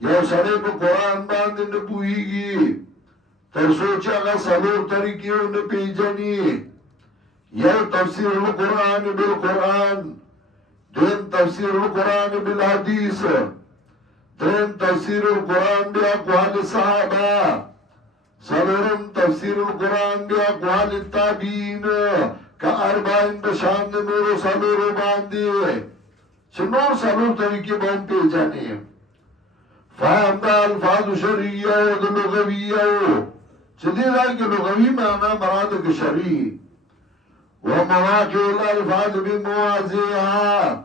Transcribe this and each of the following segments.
یو سړی په قرآن باندې نه پوهیږي تر څو چې هغه څلور طریقې ونه پیژني. یو تفسیر القرآن بالقرآن، دویم تفسیر القرآن بالحدیث، دریم تفسیر القرآن باقوال صحابه، څلورم تفسیر القرآن باقوال التابعین که اربعین بشان د نورو څلورو باندې چې نور څلور طریقې به هم پیژني. فهم د الفاظ شرعیه او د لغویه چې دې ځای کې لغوي معنا مراد کې شرعي ومواقع الالفاظ بمواضعها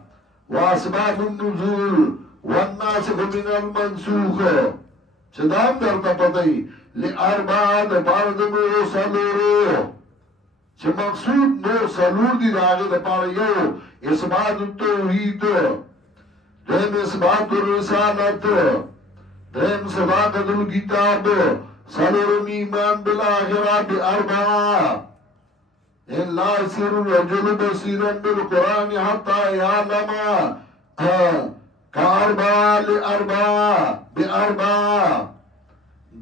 واسباب النزول والناسخ من المنسوخ چې دا هم درته پته وي لاربعه دپاره د نورو څلورو چې مقصود نور څلور دي د هغې دپاره یو اثبات التوحید، دویم اثبات الرسالت، دریم صداقت الکتاب، څلورم ایمان بالآخرة باربعه. ان لا يصير الرجل بصيرا بالقرآن حتى يعلم كأربعة لأربعة بأربعة.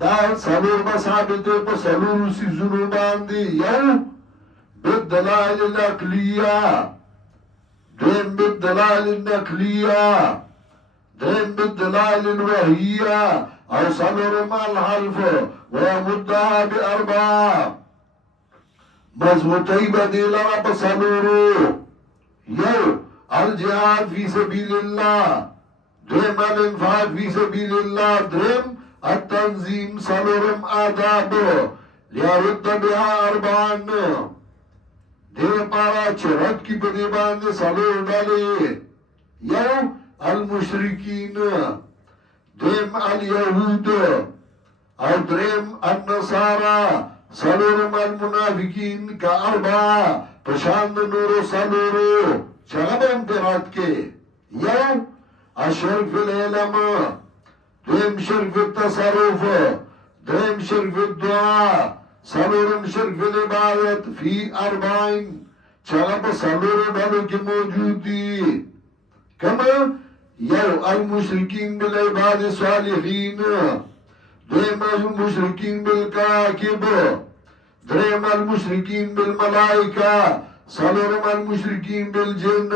دا څلور به ثابت دی په څلورو څیزونو باندې. یو بالدلائل العقلیه، دویم بالدلائل النقلیه، دریم بالدلائل الوحیه، او څلورم الحلف ويمدها باربعه. مضبوطی به دی لره په څلورو. یو الجهاد فی سبیل الله، دویم الانفاق فی سبیل الله، دریم التنظیم، څلورم آداب لیرد بها اربعان. دیر پارا چه رد کی پدی باندې څلور ډلې. یو المشرکین، دویم الیهود، او دریم النصارى، څلورم المنافقین که اربعه پشان د نورو څلورو چې هغه به هم رد کې. یو الشرک فی العلم، دویم شرک فی التصرف، دریم شرک فی الدعا، څلورم شرک فی العبادت فی اربعین چې هغه په څلورو ډلو کې موجود دي. کما یو المشرکین بالعباد الصالحین، دویم المشرکین بالکواکب، دریم المشرکین بالملائکه، څلورم المشرکین بالجن.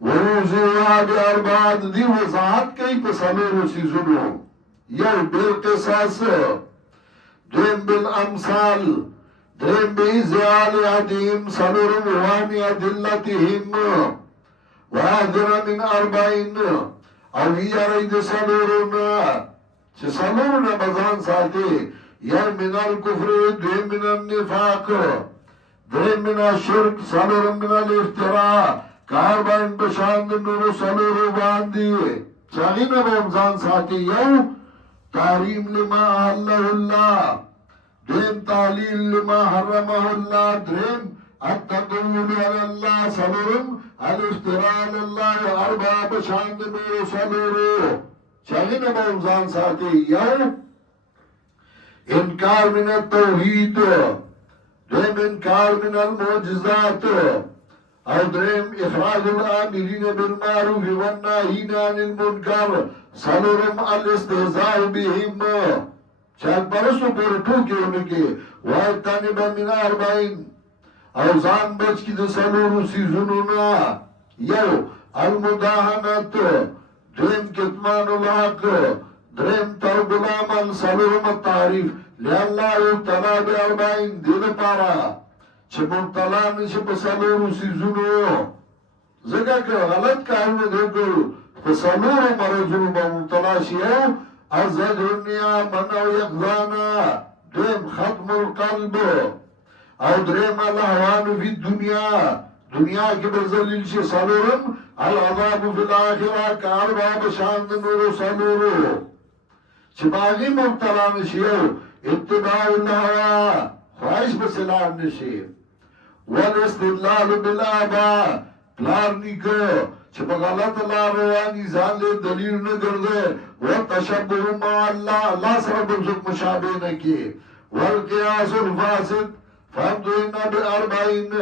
وروزوها باربعه. دی وضاحت کوي په څلورو څیزونو. یو بالقصاص، دویم بالامثال، دریم بإذعان عدیم، څلورم وانی ادلتهم وحذر من اربعین. او یاری د څلورونه چې څلورونه به ځان ساتي. یو من الکفر، دویم من النفاق، دریم من الشرک، څلورم من الافتراء کار باندې بشان د نورو څلورو باندې چې هغې نه به هم ځان ساتي. یو تحریم لما احله الله، دویم تعلیل لما حرمه الله، دریم التقول علی الله، څلورم الافتراء علی الله، اربعه بشان د نورو څلورو چې هغې نه به هم ځان ساتي. یو انکار من التوحید، دویم انکار من المعجزات، او دریم اخراج الامرین بالمعروف والناهین عن المنکر، څلورم الاستهزاء بهم چاک پرستو پورې ټوکې ونکړي. واجتنب من اربعین، او ځان بچ کړي د څلورو څیزونو نه. یو المداهنت، دویم کتمان الحق، دریم ترک العمل، څلورم التعریف لله یبتلا باربعین. دې لپاره چې مبتلا نشي په څلورو څیزونو. ځکه که غلط کارونه دې وکړو په څلورو مرضونو به مبتلا شي. یو الزجر النعم او یقظانا، دویم ختم القلب، او دریم الهوان فی الدنیا، دنیا کې به ذلیل شي. څلورم العذاب فی الاخره کار به بشان د نورو څلورو چې په هغې مبتلا نشي. یو اتباع الهوا، خواهش پسې لاړ نشي. والاستدلال بالآباء، پلار نیکه چې په غلطه لار رواني ځان له دلیل نه ګرځي. والتشبه مع الله، الله سره به څوک مشابه نه کړي. والقياس الفاسد فامدونا باربعین.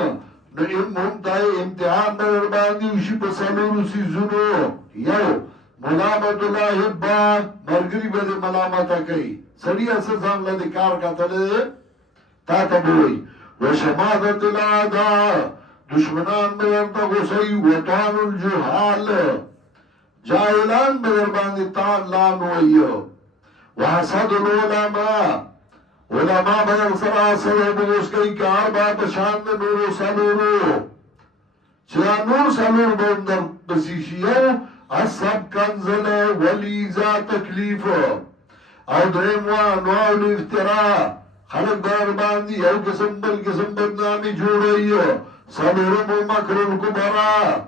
نو ممتای امتحان به ورباندې وشي په څلورو څیزونو. یو ملامت الاحبا مرگری بده ملامتا کئی سڑی اصل زان لدی کار کتلے تا تبوئی وشمادت الاعداء دشمنان بدرتا غسی وطان الجحال جاہلان بدر باندی تان لان ویو وحسد العلماء علماء بدر سراسر بغس کئی کار با بشاند نور سلورو چرا نور سلور بندر بسیشیو اصحب کنزل ولیزا تکلیف او درم و انواع الافتراء خلق در باندی یو قسم بل قسم بدنامی جوڑیو سلورم و مکر الکبرا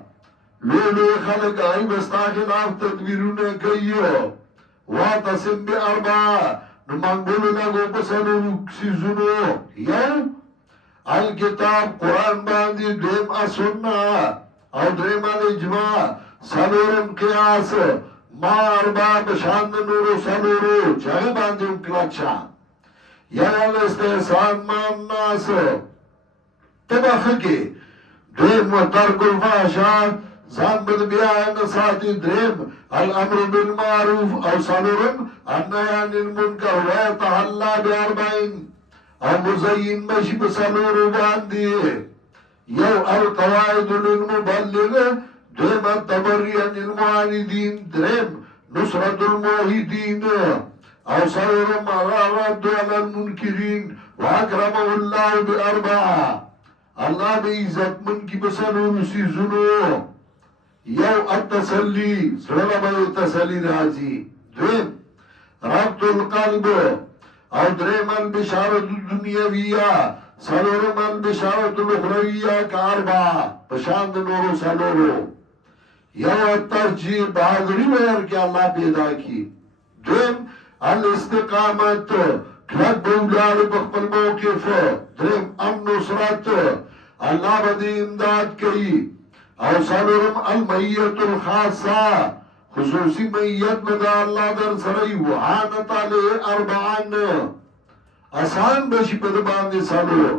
لولو خلق آئی بستا خلاف تدبیرون کئیو واتسم بی اربع نمانگولو لگو پسلو سیزنو یو الکتاب قرآن باندی دویم اسننا او دویم الاجماع سلورم قیاس ما اربع بشاند نورو سلورو چاہی باندی اکلچا یعنی الاستحسان ما الناس تبخکی دویم و ترک الفاشا زان بد بیان ساتی درم الامر بالمعروف او سلورم النهی المنکر و یتحلا باربعین او مزین بشی بسلورو باندی یو القواعد للمبلغ دویم التبری عن المعاندین درم نصرت الموحدین او سلورم رد علی المنکرین و اکرمه اللہ باربعہ اللہ بے عزت من کی بسلورو سیزنو یو التسلی سرلا بے تسلی راجی دویم ربط القلب او درم البشارت الدنیاویہ سلورم البشارت الاخرویہ کاربا پشاند نورو سلورو یو الترجیح بہادری ویر کے اللہ پیدا کی دویم الاستقامت کلک بولار بخبل موقف درم النصرت اللہ بدی امداد کئی او سلورم المعیت الخاصہ خصوصی معیت بدا اللہ در سرائی وحانت علی اربعان آسان بشی پدباندی سلور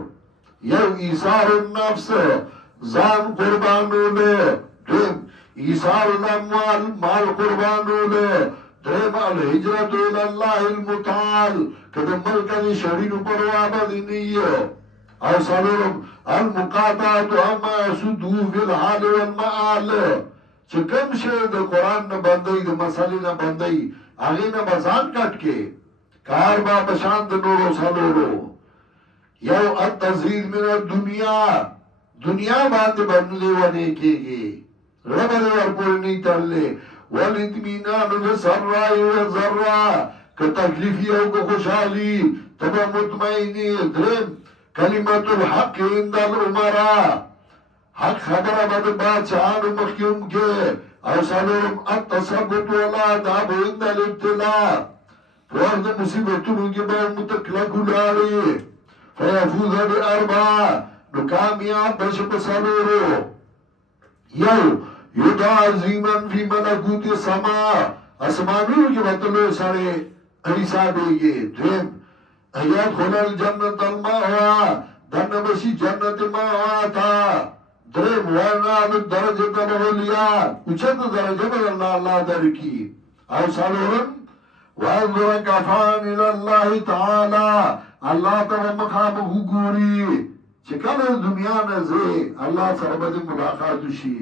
یو ایثار النفس زان قربانو لے درم ایثار الاموال مال قربانو لے درم الحجرت الاللہ المتعال کدم ملکانی شرین پروابا دینیو او سلورم المقاطعت اما یسدو فی الحال والمعال چه کم شه ده قرآن نه بندی ده مسئله نه بندی آغی نه بزان کٹ کے کار با بشاند نورو سلورو یو التزہیر من الدنیا دنیا باند بندلے ونے کے گے ربر ورپورنی ترلے والاطمینان بسرائی وزرا که تکلیفی او که خوشحالی تبا مطمئنی درم کلمت الحق عند الامراء حق خبر بد بادشاہان مخیوم کے او سلورم التصبت والآداب عند الابتلاء فورد مصیبتونو کی با متکلکو لاری فیفوز باربع نو کامیاب بشپ سلورو یو یدعا عظیمن فی ملکوت سما اسمانیو کی بطلو سارے حریصہ بیگے دویم ایاد خلال جنت الماء دن بشی جنت ماء تا درم وینال درجت العلیا اچھت درجہ بدلنا اللہ در کی او سالورم وانظر کفان الاللہ تعالی اللہ تبا مقام حقوری چکل دنیا نزے اللہ سربد ملاقات شی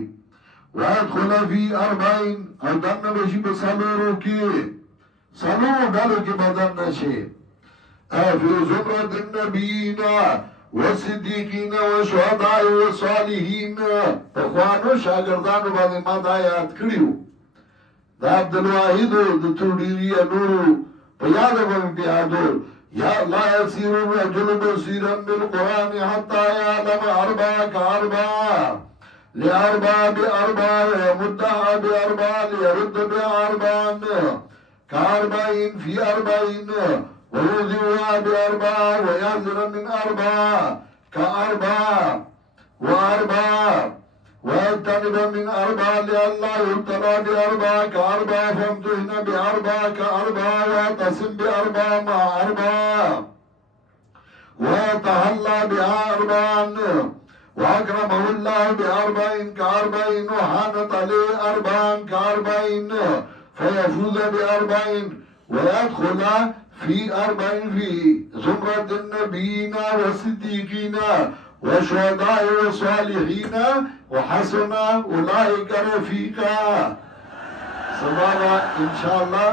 وادخل فی اربعین او دن بشی بسالورو کی سالورو ڈالو کی بدن نشے فی زمرت النبیین والصدیقین والشہداء والصالحین پخوانو شاگردانو باندې ما دا یاد کړیو دا عبدالواحد د توډیری نورو په یاد باندې بیادو یا لا یسیر الرجل بصیرا بالقرآن حتی یعلم اربع کاربع لاربع باربع یمدها باربع لیرد باربع کاربعین فی اربعین ويوذيها بأربعة ويعذر من أربعة كأربعة وأربعة ويجتنب من أربعة لئلا يبتلى بأربعة كأربعة فامتحن بأربعة كأربعة ويعتصم بأربعة مع أربعة ويتهلى بأربعة وأكرمه الله بأربع كأربع وحانت عليه أربع كأربع فيفوز ب4 ويدخل في 4 في زمرة النبيين والصديقين والشهداء والصالحين وحسن أولئك رفيقا. سبحان إن شاء الله.